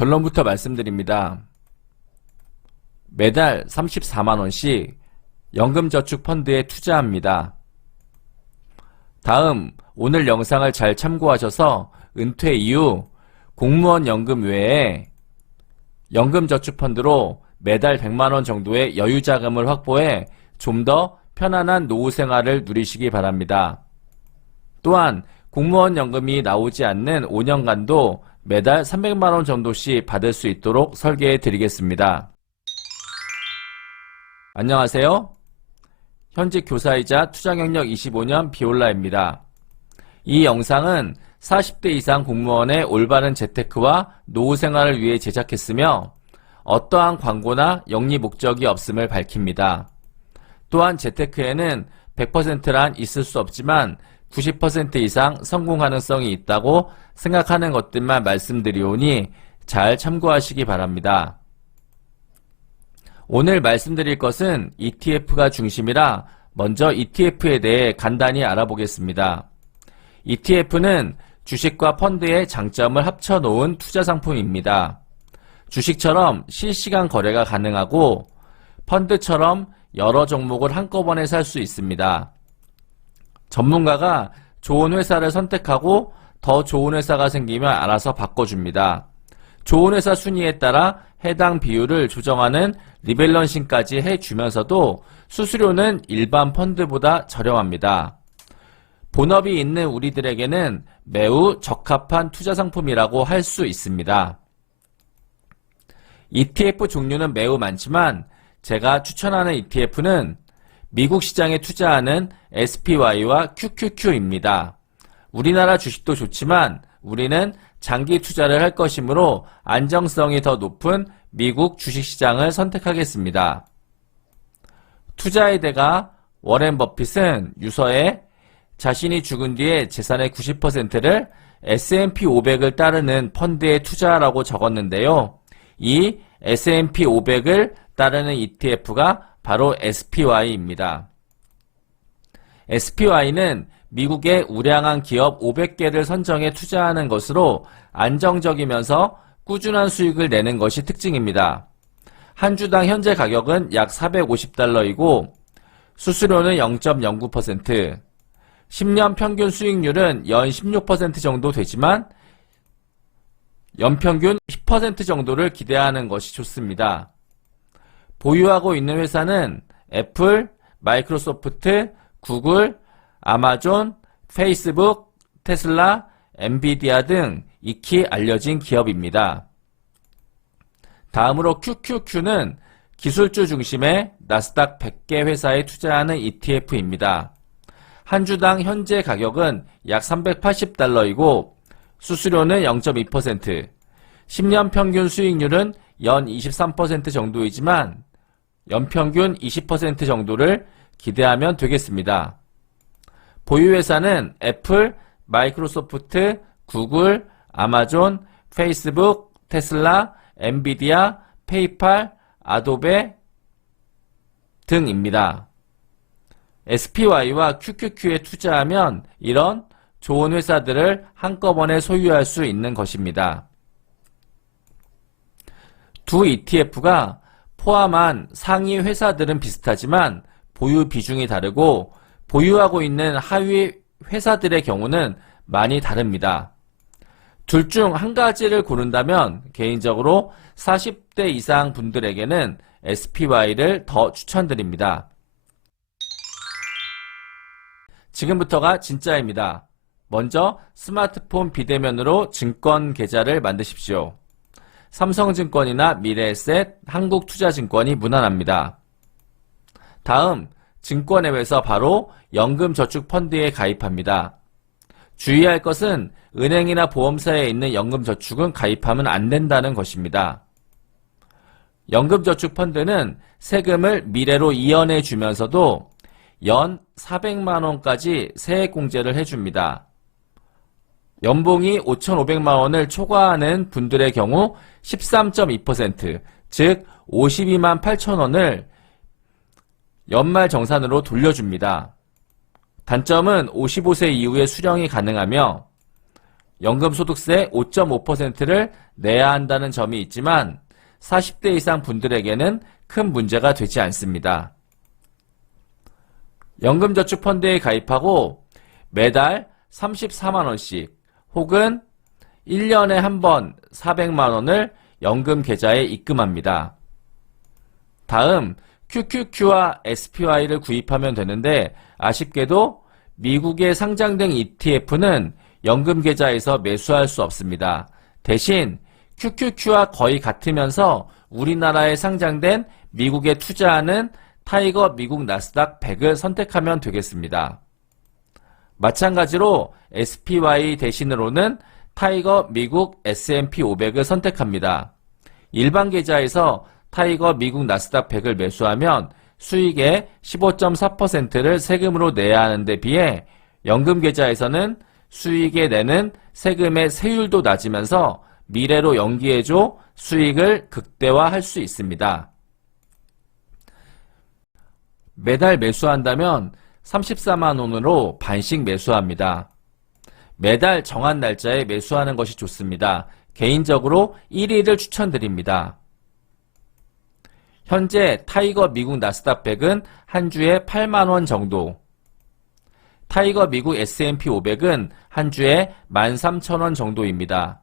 결론부터 말씀드립니다. 매달 34만원씩 연금저축펀드에 투자합니다. 다음 오늘 영상을 잘 참고하셔서 은퇴 이후 공무원 연금 외에 연금저축펀드로 매달 100만원 정도의 여유자금을 확보해 좀 더 편안한 노후 생활을 누리시기 바랍니다. 또한 공무원 연금이 나오지 않는 5년간도 매달 300만원 정도씩 받을 수 있도록 설계해 드리겠습니다. 안녕하세요. 현직 교사이자 투자경력 25년 비올라입니다. 이 영상은 40대 이상 공무원의 올바른 재테크와 노후 생활을 위해 제작했으며 어떠한 광고나 영리 목적이 없음을 밝힙니다. 또한 재테크에는 100%란 있을 수 없지만 90% 이상 성공 가능성이 있다고 생각하는 것들만 말씀드리오니 잘 참고하시기 바랍니다. 오늘 말씀드릴 것은 ETF가 중심이라 먼저 ETF에 대해 간단히 알아보겠습니다. ETF는 주식과 펀드의 장점을 합쳐놓은 투자 상품입니다. 주식처럼 실시간 거래가 가능하고 펀드처럼 여러 종목을 한꺼번에 살 수 있습니다. 전문가가 좋은 회사를 선택하고 더 좋은 회사가 생기면 알아서 바꿔줍니다. 좋은 회사 순위에 따라 해당 비율을 조정하는 리밸런싱까지 해주면서도 수수료는 일반 펀드보다 저렴합니다. 본업이 있는 우리들에게는 매우 적합한 투자 상품이라고 할 수 있습니다. ETF 종류는 매우 많지만 제가 추천하는 ETF는 미국 시장에 투자하는 SPY와 QQQ입니다. 우리나라 주식도 좋지만 우리는 장기 투자를 할 것이므로 안정성이 더 높은 미국 주식시장을 선택하겠습니다. 투자의 대가 워렌 버핏은 유서에 자신이 죽은 뒤에 재산의 90%를 S&P 500을 따르는 펀드에 투자하라고 적었는데요. 이 S&P 500을 따르는 ETF가 바로 SPY입니다. SPY는 미국의 우량한 기업 500개를 선정해 투자하는 것으로 안정적이면서 꾸준한 수익을 내는 것이 특징입니다. 한 주당 현재 가격은 약 450달러이고 수수료는 0.09%, 10년 평균 수익률은 연 16% 정도 되지만 연평균 10% 정도를 기대하는 것이 좋습니다. 보유하고 있는 회사는 애플, 마이크로소프트, 구글, 아마존, 페이스북, 테슬라, 엔비디아 등 익히 알려진 기업입니다. 다음으로 QQQ는 기술주 중심의 나스닥 100개 회사에 투자하는 ETF입니다. 한 주당 현재 가격은 약 380달러이고 수수료는 0.2%, 10년 평균 수익률은 연 23% 정도이지만 연평균 20% 정도를 기대하면 되겠습니다. 보유회사는 애플, 마이크로소프트, 구글, 아마존, 페이스북, 테슬라, 엔비디아, 페이팔, 아도베 등입니다. SPY와 QQQ에 투자하면 이런 좋은 회사들을 한꺼번에 소유할 수 있는 것입니다. 두 ETF가 포함한 상위 회사들은 비슷하지만 보유 비중이 다르고 보유하고 있는 하위 회사들의 경우는 많이 다릅니다. 둘 중 한 가지를 고른다면 개인적으로 40대 이상 분들에게는 SPY를 더 추천드립니다. 지금부터가 진짜입니다. 먼저 스마트폰 비대면으로 증권 계좌를 만드십시오. 삼성증권이나 미래에셋, 한국투자증권이 무난합니다. 다음, 증권앱에서 바로 연금저축펀드에 가입합니다. 주의할 것은 은행이나 보험사에 있는 연금저축은 가입하면 안 된다는 것입니다. 연금저축펀드는 세금을 미래로 이연해 주면서도 연 400만원까지 세액공제를 해줍니다. 연봉이 5,500만원을 초과하는 분들의 경우 13.2%, 즉 52만 8천원을 연말 정산으로 돌려줍니다. 단점은 55세 이후에 수령이 가능하며 연금소득세 5.5%를 내야 한다는 점이 있지만 40대 이상 분들에게는 큰 문제가 되지 않습니다. 연금저축펀드에 가입하고 매달 34만원씩 혹은 1년에 한 번 400만원을 연금 계좌에 입금합니다. 다음 QQQ와 SPY를 구입하면 되는데 아쉽게도 미국에 상장된 ETF는 연금 계좌에서 매수할 수 없습니다. 대신 QQQ와 거의 같으면서 우리나라에 상장된 미국에 투자하는 타이거 미국 나스닥 100을 선택하면 되겠습니다. 마찬가지로 SPY 대신으로는 타이거 미국 S&P 500을 선택합니다. 일반 계좌에서 타이거 미국 나스닥 100을 매수하면 수익의 15.4%를 세금으로 내야 하는 데 비해 연금 계좌에서는 수익에 내는 세금의 세율도 낮으면서 미래로 연기해줘 수익을 극대화할 수 있습니다. 매달 매수한다면 34만 원으로 반씩 매수합니다. 매달 정한 날짜에 매수하는 것이 좋습니다. 개인적으로 1일을 추천드립니다. 현재 타이거 미국 나스닥 100은 한 주에 8만원 정도, 타이거 미국 S&P 500은 한 주에 13,000원 정도입니다.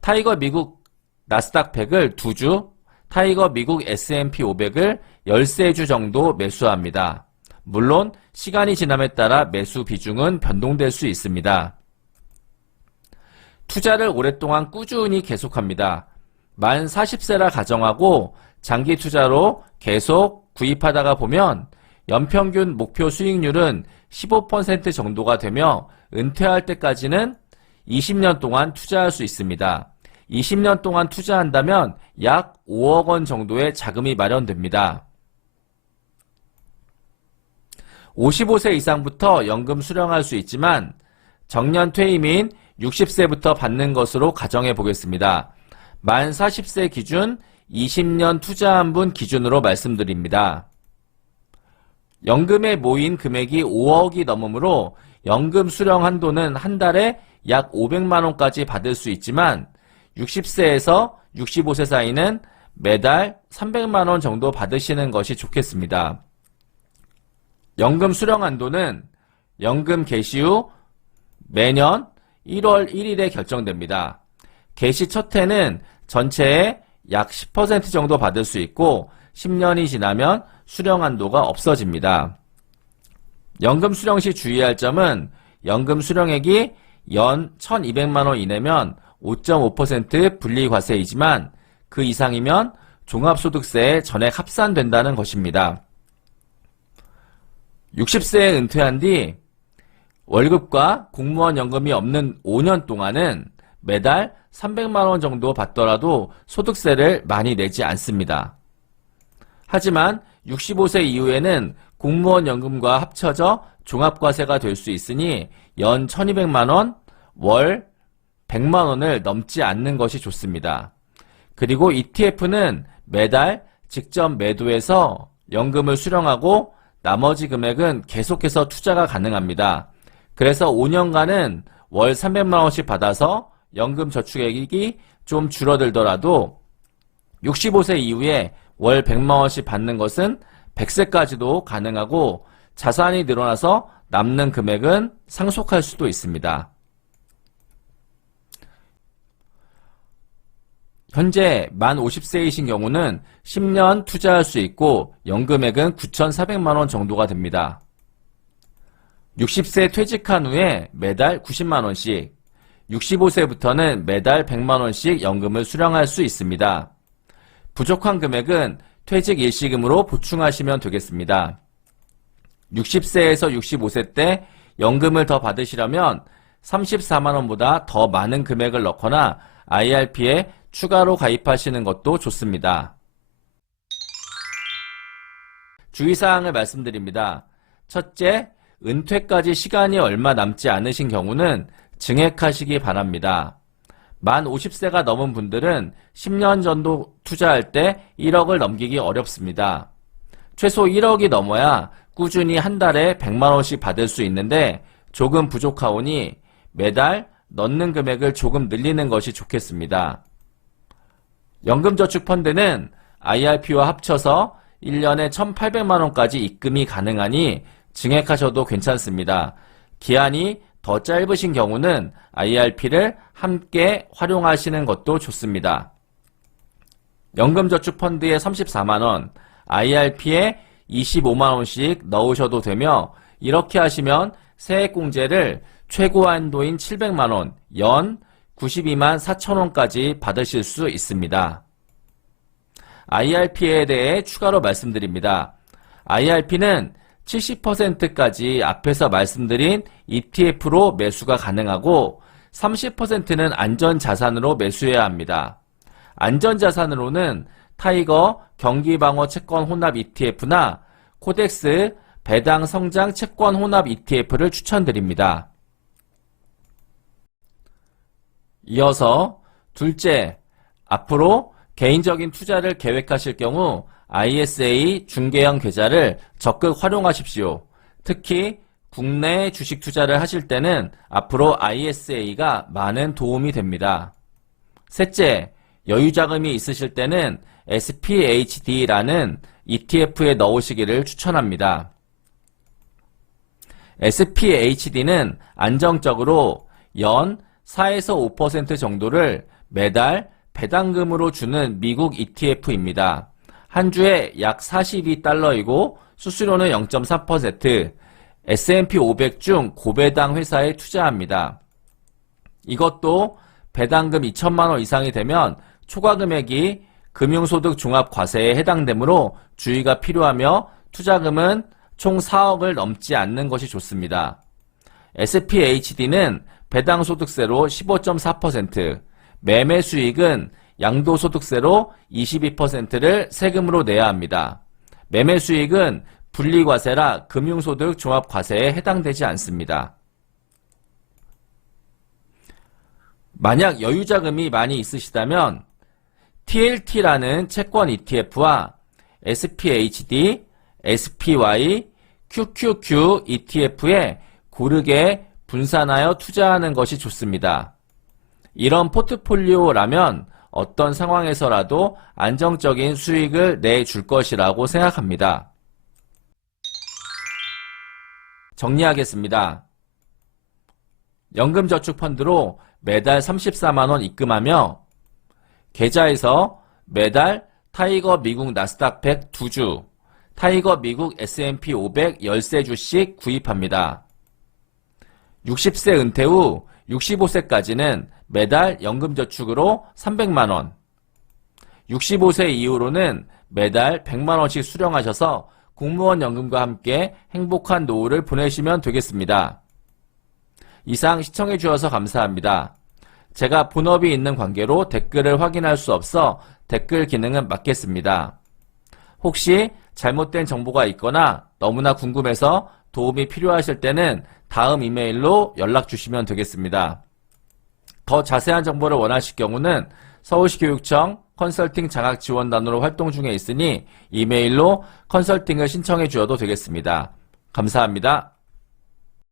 타이거 미국 나스닥 100을 2주, 타이거 미국 S&P 500을 13주 정도 매수합니다. 물론 시간이 지남에 따라 매수 비중은 변동될 수 있습니다. 투자를 오랫동안 꾸준히 계속합니다. 만 40세라 가정하고 장기 투자로 계속 구입하다가 보면 연평균 목표 수익률은 15% 정도가 되며 은퇴할 때까지는 20년 동안 투자할 수 있습니다. 20년 동안 투자한다면 약 5억 원 정도의 자금이 마련됩니다. 55세 이상부터 연금 수령할 수 있지만 정년 퇴임인 60세부터 받는 것으로 가정해 보겠습니다. 만 40세 기준 20년 투자한 분 기준으로 말씀드립니다. 연금에 모인 금액이 5억이 넘으므로 연금 수령 한도는 한 달에 약 500만원까지 받을 수 있지만 60세에서 65세 사이는 매달 300만원 정도 받으시는 것이 좋겠습니다. 연금 수령 한도는 연금 개시 후 매년 1월 1일에 결정됩니다. 개시 첫 해는 전체의 약 10% 정도 받을 수 있고 10년이 지나면 수령 한도가 없어집니다. 연금 수령 시 주의할 점은 연금 수령액이 연 1,200만원 이내면 5.5% 분리과세이지만 그 이상이면 종합소득세에 전액 합산된다는 것입니다. 60세에 은퇴한 뒤 월급과 공무원 연금이 없는 5년 동안은 매달 300만원 정도 받더라도 소득세를 많이 내지 않습니다. 하지만 65세 이후에는 공무원 연금과 합쳐져 종합과세가 될 수 있으니 연 1200만원, 월 100만원을 넘지 않는 것이 좋습니다. 그리고 ETF는 매달 직접 매도해서 연금을 수령하고 나머지 금액은 계속해서 투자가 가능합니다. 그래서 5년간은 월 300만원씩 받아서 연금 저축액이 좀 줄어들더라도 65세 이후에 월 100만원씩 받는 것은 100세까지도 가능하고 자산이 늘어나서 남는 금액은 상속할 수도 있습니다. 현재 만 50세이신 경우는 10년 투자할 수 있고 연금액은 9,400만원 정도가 됩니다. 60세 퇴직한 후에 매달 90만원씩, 65세부터는 매달 100만원씩 연금을 수령할 수 있습니다. 부족한 금액은 퇴직 일시금으로 보충하시면 되겠습니다. 60세에서 65세 때 연금을 더 받으시려면 34만원보다 더 많은 금액을 넣거나 IRP에 추가로 가입하시는 것도 좋습니다. 주의사항을 말씀드립니다. 첫째, 은퇴까지 시간이 얼마 남지 않으신 경우는 증액하시기 바랍니다. 만 50세가 넘은 분들은 10년 정도 투자할 때 1억을 넘기기 어렵습니다. 최소 1억이 넘어야 꾸준히 한 달에 100만원씩 받을 수 있는데 조금 부족하오니 매달 넣는 금액을 조금 늘리는 것이 좋겠습니다. 연금저축펀드는 IRP와 합쳐서 1년에 1,800만원까지 입금이 가능하니 증액하셔도 괜찮습니다. 기한이 더 짧으신 경우는 IRP를 함께 활용하시는 것도 좋습니다. 연금저축펀드에 34만원, IRP에 25만원씩 넣으셔도 되며 이렇게 하시면 세액공제를 최고 한도인 700만원, 연 92만 4천원까지 받으실 수 있습니다. IRP에 대해 추가로 말씀드립니다. IRP는 70%까지 앞에서 말씀드린 ETF로 매수가 가능하고 30%는 안전자산으로 매수해야 합니다. 안전자산으로는 타이거 경기방어 채권 혼합 ETF나 코덱스 배당 성장 채권 혼합 ETF를 추천드립니다. 이어서 둘째, 앞으로 개인적인 투자를 계획하실 경우 ISA 중개형 계좌를 적극 활용하십시오. 특히 국내 주식 투자를 하실 때는 앞으로 ISA가 많은 도움이 됩니다. 셋째, 여유자금이 있으실 때는 SPHD라는 ETF에 넣으시기를 추천합니다. SPHD는 안정적으로 연 4에서 5% 정도를 매달 배당금으로 주는 미국 ETF입니다. 한 주에 약 42달러이고 수수료는 0.4%, S&P 500 중 고배당 회사에 투자합니다. 이것도 배당금 2천만원 이상이 되면 초과 금액이 금융소득 종합과세에 해당되므로 주의가 필요하며 투자금은 총 4억을 넘지 않는 것이 좋습니다. SPHD는 배당소득세로 15.4%, 매매수익은 양도소득세로 22%를 세금으로 내야 합니다. 매매수익은 분리과세라 금융소득 종합과세에 해당되지 않습니다. 만약 여유자금이 많이 있으시다면 TLT라는 채권 ETF와 SPHD, SPY, QQQ ETF에 고르게 분산하여 투자하는 것이 좋습니다. 이런 포트폴리오라면 어떤 상황에서라도 안정적인 수익을 내줄 것이라고 생각합니다. 정리하겠습니다. 연금저축펀드로 매달 34만원 입금하며 계좌에서 매달 타이거 미국 나스닥 100 2주, 타이거 미국 S&P 500 13주씩 구입합니다. 60세 은퇴 후 65세까지는 매달 연금저축으로 300만원, 65세 이후로는 매달 100만원씩 수령하셔서 공무원 연금과 함께 행복한 노후를 보내시면 되겠습니다. 이상 시청해 주셔서 감사합니다. 제가 본업이 있는 관계로 댓글을 확인할 수 없어 댓글 기능은 막겠습니다. 혹시 잘못된 정보가 있거나 너무나 궁금해서 도움이 필요하실 때는 다음 이메일로 연락 주시면 되겠습니다. 더 자세한 정보를 원하실 경우는 서울시 교육청 컨설팅 장학지원단으로 활동 중에 있으니 이메일로 컨설팅을 신청해 주셔도 되겠습니다. 감사합니다.